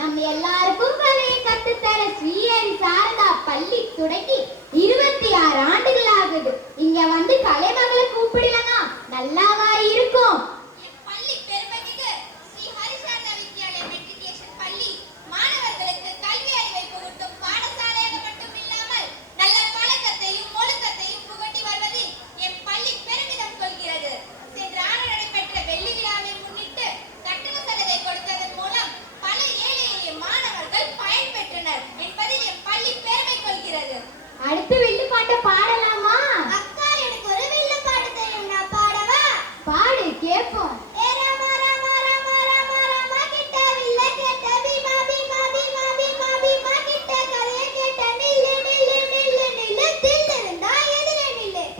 நம்ம எல்லாருக்கும் கலையை கத்துத்தர ஸ்ரீஹரி சாரதா பள்ளி தொடங்கி 26 ஆண்டுகள் ஆகுது. இங்க வந்து கலைமகளை கூப்பிடலனா நல்லாவா இருக்கும்? அடுத்து வில்லு பாட்ட பாடலாமா? அக்கா, எனக்கு ஒரு வில்லு பாட்டு தெரியும், நான் பாடவா? பாடு, கேப்போம்.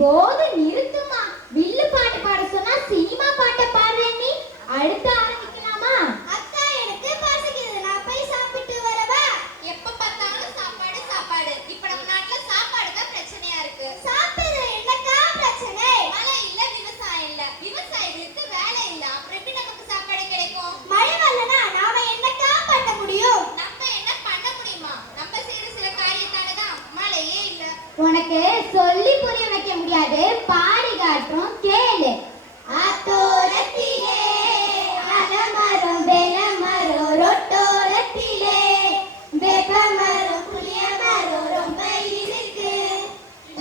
போது நிறுத்துமா. வில்லு பாட்டு பாட சொன்னா சினிமா பாட்ட பாடுற நீ. அடுத்து ஆரம்பிக்கலாமா? அக்கா, எனக்கு பசிக்குது, நான் போய் சாப்பிட்டு வரவா? எப்ப பார்த்தாலும் சாப்பாடு சாப்பாடு. இப்ப நம்ம நாட்டுல சாப்பாடு தான் பிரச்சனையா இருக்கு. சாப்பிடுறது என்னக்கா பிரச்சனை? மழை இல்ல, விவசாயம் இல்ல, விவசாயிகளுக்கு வேலை இல்ல, அப்புறம் எப்படி நமக்கு சாப்பாடு கிடைக்கும்? மழை வரலனா நாம என்னக்கா பண்ண முடியும்? நம்ம என்ன பண்ண முடியுமா? நம்ம செய்யற சில காரியத்தாலதான் மழையே இல்ல. உனக்கு சொல்லி புரிய வைக்க முடியாது, பாடி காட்டுறோம், கேளு. ஆத்தோரத்திலே அலமரம் வெலமரம் ரொட்டோரத்திலே வேப்பமரம் புளியமரம் ரொம்ப இருக்கு.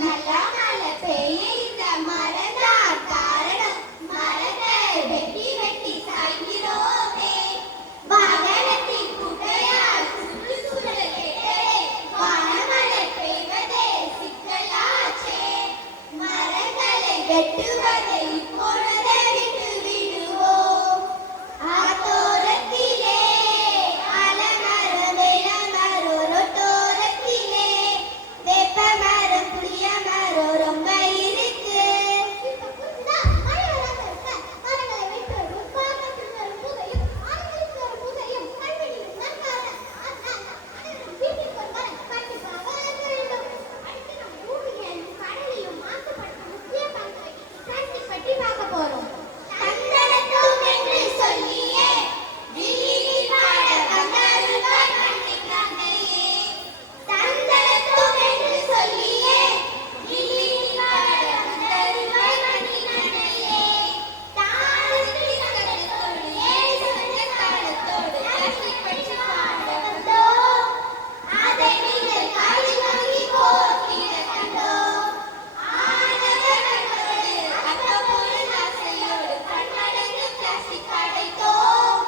நல்லா மழை பெய்ய இந்த மரம் தான் காரணம். மரத்தை வெட்டி வெட்டி சாய்கிறோமே. வாகனத்தின் குட்டையால் சுற்றுச்சூழல் கெட்டதே. வானமழை பெய்வதே சிக்கலாச்சே. மரங்களை வெட்டுவதை இப்பொழுதே விட்டு விடுவோம். ஆத்தோரத்திலே அலமரம் வெலமரம் ரொட்டோரத்திலே வேப்பமரம் புளியமரம் ரொம்ப இருக்கு. தந்தனத்தோம் என்று சொல்லியே விழியில் பாட வந்தருள்வாய் கண்ணின் கண்ணையே. தந்தனத்தோம் என்று சொல்லியே விழியில் பாட வந்தருள்வாய் கண்ணின் கண்ணையே. தாளத்தில் சங்கடத்தோடு ஏறி சொன்ன தாளத்தோடு பிளாஸ்டிக் பற்றி பாட வந்தோம். அதை நீங்கள் காதில் வாங்கி போக்கிட கண்டோம். ஆனவர் கண்டோடு அக்கப்பொருள் ஆசையோடு கண்மடங்கு பிளாஸ்டிக் அடைத்தோம்.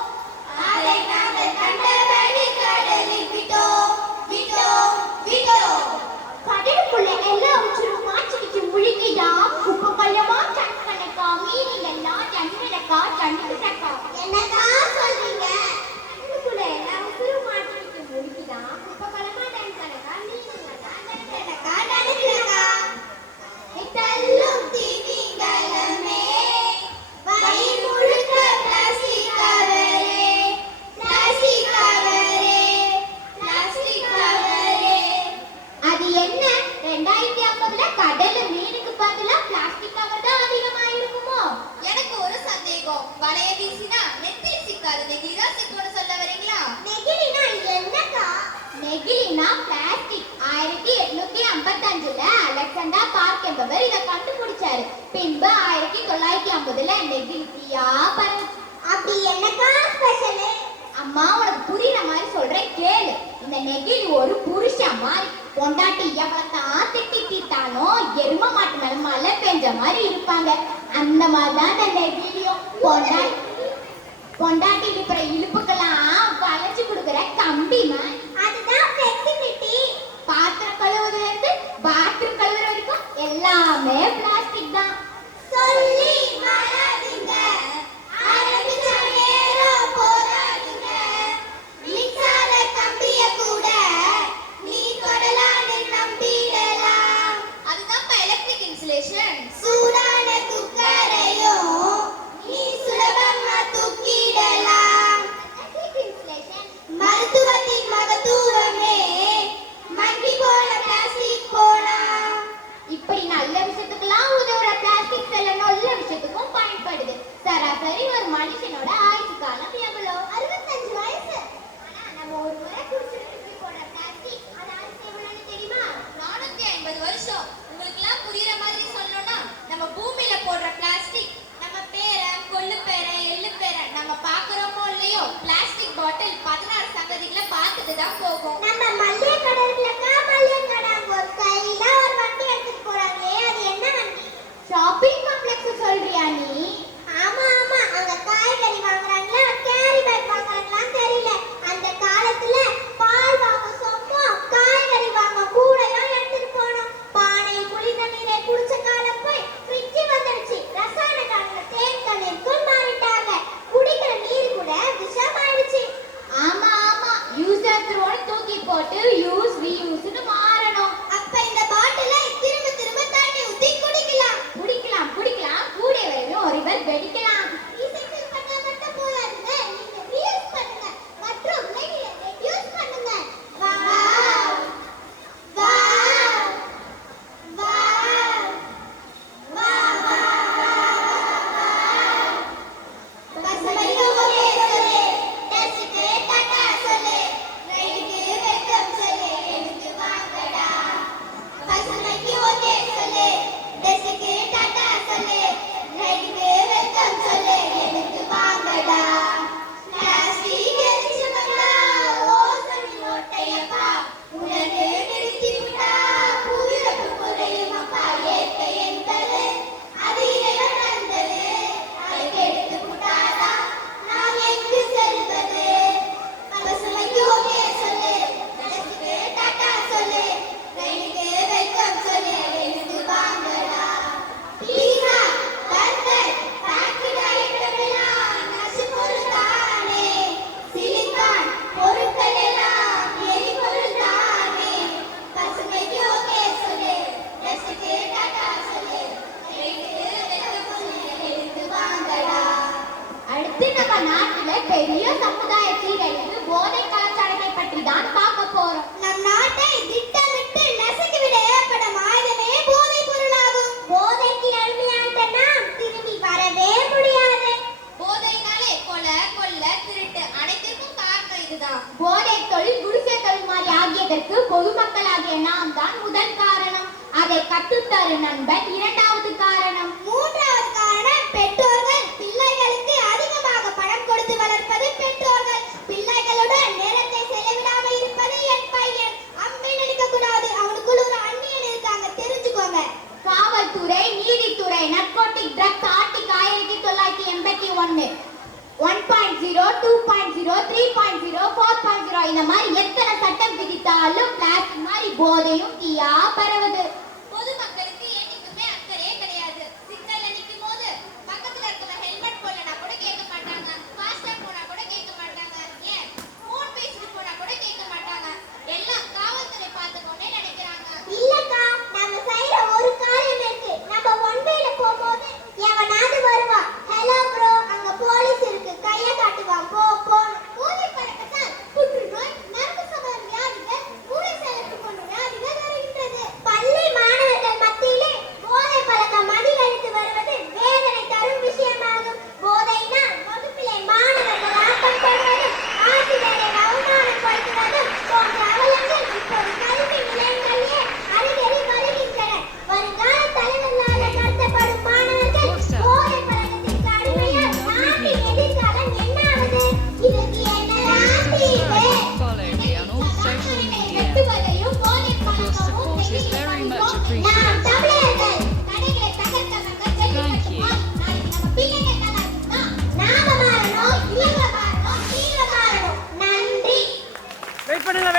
அதை நாங்கள் கண்டபடி கடலில் விட்டோம் விட்டோம் விட்டோம். கடலுக்குள்ள எல்லாம் உச்சிரும் மாச்சிக்கிச்சு முழுங்கிடா. குப்பை கல்லமா சக்கனக்கா, மீனிங்கெல்லாம் ஜன்னிடக்கா ஜன்னிடக்கா. என்னக்கா சொல்றீங்க? கடலுக்குள்ள எல்லாம் உச்சிரும் மாச்சிக்கிச்சு முழுங்கிடா. குப்பை கல்லமா ஜன்னிடக்கா, மீனிங்கெல்லாம் என்னக்கா நடக்குதுக்கா? தள்ளும் திமிங்கலமே வயிறு முழுக்க பிளாஸ்டிக் கவரே. பிளாஸ்டிக் கவரே. பிளாஸ்டிக் கவரே. அது என்ன 2050ல கடல்ல மீனுக்கு பதிலா பிளாஸ்டிக் கவர் தான் அதிகமாயிருக்குமோ? எனக்கு ஒரு சந்தேகம். வலைய வீசினா நெத்தியில் சிக்காது, நெகிழா சிக்கும்னு சொல்ல வரீங்களா? நெகிழினா என்னக்கா? நெகிழினா பிளாஸ்டிக். 1855ல அலெக்சாண்டர் பார்க் என்பவர் இதை கண்டுபிடிச்சாரு. பின்பு 1950ல நெகிழியா பரவுச்சு. அப்படி என்னக்கா ஸ்பெஷல்? அம்மா, உனக்கு புரியுற மாதிரி சொல்றேன், கேளு. இந்த நெகிழி ஒரு புருஷன் மாதிரி. பொண்டாட்டி எவ்வளவுதான் திட்டி தீட்டானோ எரும மாட்டு மேல மழை பெஞ்ச மாதிரி இருப்பாங்க. அந்த மாதிரிதான் இந்த நெகிழியும். பொண்டாட்டி இருக்கிற இழுப்புக்கெல்லாம் வளைச்சு கொடுக்குற கம்பி மாதிரி. அதுதான் flexibility. பாத்திரம் கழுவுறதுல இருந்து பாத்ரூம் கழுவுற வரைக்கும் எல்லாமே பிளாஸ்டிக் தான். சொல்லி மறந்துங்க. ஆரம்பிச்ச நேரம் போராடுங்க. மின்சார கம்பிய கூட நீ தொடலான்னு நம்பிடலாம். அதுதான் எலக்ட்ரிக் இன்சுலேஷன். சூடான குக்கரையும் நீ சுலபமா தூக்கிடலாம். 16 சங்கதிகளை பார்த்துட்டு தான் போகும். நம்ம மல்லிகை கடை இருக்குல்லக்கா, மல்லிகை கடை அங்க ஒரு ஸ்டைலா ஒரு வண்டி எடுத்துட்டு போறாங்களே, அது என்ன வண்டி? ஷாப்பிங் காம்ப்ளெக்ஸ் சொல்றியா நீ? ஆமா ஆமா, அங்க காய்கறி வாங்குறாங்களா கேரி பேக் வாங்குறாங்களான்னு தெரியல. அந்த காலத்துல பால் வாங்க சொப்போம், காய்கறி வாங்க கூடையும் எடுத்துட்டு போனோம். பானை குளிர்ந்த நீரை குடிச்ச காலம் போய் ஃப்ரிட்ஜ் வந்துடுச்சு. ரசாயன காலத்துல தேன் தண்ணீருக்கும் மாறிட்டாங்க. குடிக்கிற நீர் கூட விஷமாயிடுச்சு. ஆமா ஆமா, யூஸ் அண்ட் த்ரோன்னு தூக்கி போட்டு யூஸ் ரீயூஸ்னு மாறணும். அப்ப இந்த பாட்டில திரும்ப திரும்ப தண்ணி ஊத்தி குடிக்கலாம். குடிக்கலாம் குடிக்கலாம், கூடிய வரைக்கும் ஒரு ரிவர் வெடிக்கலாம். ரீசைக்கிள் பண்ணா மட்டும் போதாதுங்க, நீங்க ரீயூஸ் பண்ணுங்க மற்றும் ரெடியூஸ் பண்ணுங்க. வாவ் வாவ் வாவ் வாவ் பசுமைக்கு ஓகே சொல்லு, டஸ்க்கு டாடா சொல்லு, ரைடுக்கு வெல்கம் சொல்லு, எனக்கு வாங்கடா. பசுமைக்கு ஓகே சொல்லு, டஸ்க்கு டாடா சொல்லு, ரைடுக்கு வெல்கம் சொல்லு, எனக்கு வாங்கடா. பிளாஸ்டிக் எரிச்சு வந்தா ஓசோன் ஓட்டையப்பா, உனக்கு நிறுத்தி விட்டா புவியீர்ப்பு குறையுமப்பா. இயற்கை என்பது அது இறைவன் தந்தது, அதை கெடுத்து விட்டாதான் நாம் எங்கு செல்வது. பசுமைக்கு ஓகே சொல்லு, டஸ்க்கு டாடா சொல்லு, ரைடுக்கு வெல்கம் சொல்லு, எனக்கு வாங்கடா. பீஸா பர்கர் ஃபேக்டரி ஐட்டமெல்லாம் நசுப்பொருள் தானே, சிலிக்கான் பொருட்கள் எல்லாம் எரிபொருள் தானே. பசுமைக்கு ஓகே சொல்லு, டஸ்க்கு டாடா சொல்லு, ரைடுக்கு வெல்கம் சொல்லு, எனக்கு வாங்கடா. அடுத்து நம்ம நாட்டுல பெரிய சமுதாய சீரழிவு போதை கலாச்சாரத்தை பற்றி தான் பார்க்க போறோம். நம் நாட்டை திட்டமிட்டு நசுக்கி விட ஏற்படும் ஆயுதமே போதைப் பொருளாகும். போதைக்கு அடிமையாகிட்ட நாம் திரும்பி வரவே முடியாது. போதையினாலே கொலை, கொள்ள, திருட்டு அனைத்திற்கும் காரணம் இதுதான். போதை தொழில் குடிசை தொழில் மாதிரி ஆகியதற்கு பொதுமக்களாகிய நாம் தான் முதல் காரணம். அதை கற்றுத்தரு நண்பன் இரண்டாவது காரணம். மூன்றாவது காரணம் பெற்றோர்கள். பிள்ளைகளுக்கு அதிகமாக பணம் கொடுத்து வளர்ப்பது பெற்றோர்கள். பிள்ளைகளுடன் நேரத்தை செலவிடாமல் இருப்பது என் பையன். அம்மின்னு நினைக்க கூடாது, அவனுக்குள்ள ஒரு அண்ணியன் இருக்காங்க, தெரிஞ்சுக்கோங்க. காவல்துறை, நீதித்துறை, நர்கோட்டிக் ட்ரக்ஸ் ஆர்டிக் 1981 1.0, 2.0, 3.0, 4.0 இந்த மாதிரி எத்தனை சட்டம் விதித்தாலும் பிளாஸ்டிக் மாதிரி போதையும் தீயா பரவுது. பொதுமக்களுக்கு என்னைக்குமே அக்கறையே கிடையாது. சிக்னல்ல நிக்கும் போது பக்கத்துல இருக்கிற ஹெல்மெட் போடலனா கூட கேட்க மாட்டாங்க. ஃபாஸ்டா போனா கூட கேட்க மாட்டாங்க. ஏன் ஃபோன் பேசிட்டு போனா கூட கேட்க மாட்டாங்க. எல்லாம் காவல்துறை பார்த்துக்கோனே நினைக்கிறாங்க. இல்லக்கா, நம்ம செய்யற ஒரு காரியம் இருக்கு. நம்ம ஒன் வேல போகும்போது எவனாவது வருவான், ஹலோ ப்ரோ அங்க போலீஸ் இருக்கு, கைய காட்டுவான், போ போ. போதை பழக்கத்தால் புற்றுநோய், நரம்பு சம்பந்த வியாதிகள், மூளை செயலற்று போன்ற வியாதிகள் வருகின்றது. பள்ளி மாணவர்கள் மத்தியிலே போதை பழக்கம் அதிகரித்து வருவது வேதனை தரும் விஷயமாகும். போதையினால் வகுப்பிலே மாணவர்கள் ஆட்டப்படுவதும், ஆசிரியரை அவமானப்படுத்துவதும் போன்ற அவலங்கள் இப்போது கல்வி நிலையங்களிலே அடிக்கடி வருகின்றன. வருங்கால தலைவர்களாக கருதப்படும் மாணவர்கள் போதை பழக்கத்திற்கு அடிமையால் நாட்டின் எதிர்காலம் என்னாவது? இதற்கு என்னதான் தீர்வு? Follow me on all social media. வெட்டுவதையும் போதை Your பழக்கமும் support is very much நாம் appreciated. தமிழர்கள் கடைகளை தகர்த்தவங்க ஜல்லிக்கட்டு மாதிரி நாளைக்கு நம்ம பிள்ளைங்க என்ன ஆகுதுன்னா, நாம மாறணும், இவங்க மாறணும், நீங்க மாறணும். நன்றி. வெயிட் பண்ணுங்க